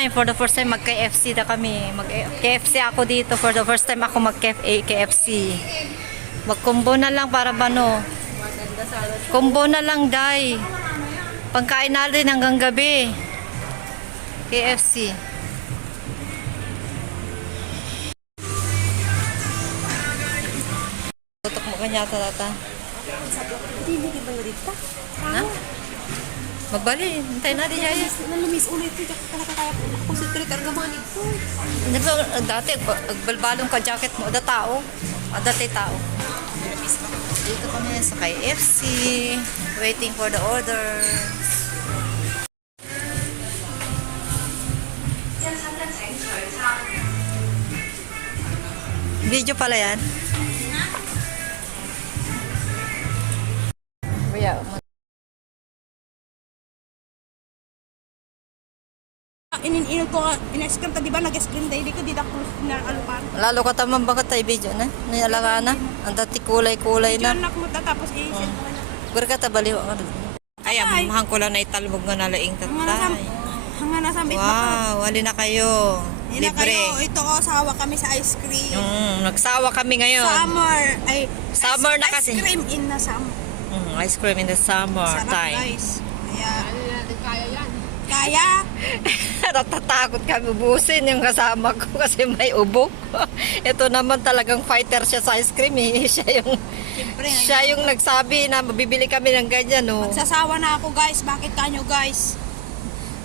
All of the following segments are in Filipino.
time, for the first time mag-KFC na kami. Mag-KFC ako dito. For the first time ako mag-KFC. Mag-combo na lang para bano. Combo na lang, day. Pangkain natin hanggang gabi. KFC. Tutok mo kanya tata. Hindi ba nalita? Ha? Magbali, hintay natin yaya. Nalumis ulit ito. Kaya ako sa treat argamanit ko. Dati, agbalbalong ka jacket mo, ada tao. Dati tao. Dito kami sa KFC, waiting for the orders. Video pala yan. Kuya, Inin ko, in-screen ta, di ba? Nag-screen day, di ko di ako nakalupan. lalo ka tamang bakit tayo video na? Nayalaga na. Ang dati kulay-kulay na. Diyan ako tapos i-send ko na. Gura ka tabaliw ako. Ay, mahang ko lang na italbog nga nalaing tatay. Hanga na sa meat Wow, wali na kayo. Libre. Ito ko, sawa kami sa ice cream. Nagsawa kami ngayon. Summer. Ay, Summer na kasi. Ice cream in the summer. Ice cream in the summer Sarap time. guys. Kaya? Natatakot kami ubusin yung kasama ko kasi may ubo. Ito naman talagang fighter siya sa ice cream eh. Siyempre, Siya yung nagsabi na mabibili kami ng ganyan. No? magsasawa na ako guys. Bakit kanyo guys?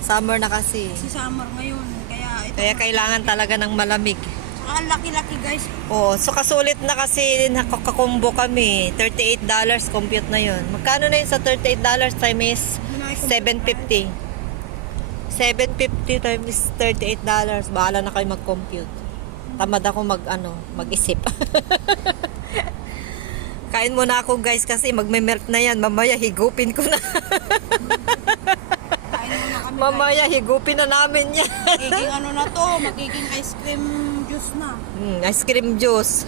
Summer na kasi. Si summer ngayon. Kaya ito. Kaya kailangan talaga ng malamig. Saka ang laki-laki guys. Oh, so kasulit na kasi nakakombo kami. $38 compute na yun. Magkano na yun sa $38 times 750? 750 times $38. Bahala na kayo mag-compute. Tamad ako mag-isip. Kain muna ako guys kasi magme-melt na yan. Mamaya higupin ko na. Kain muna kami Mamaya higupin na namin yan. magiging ano na to. Magiging ice cream juice na. Ice cream juice.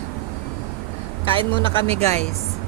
Kain muna kami guys.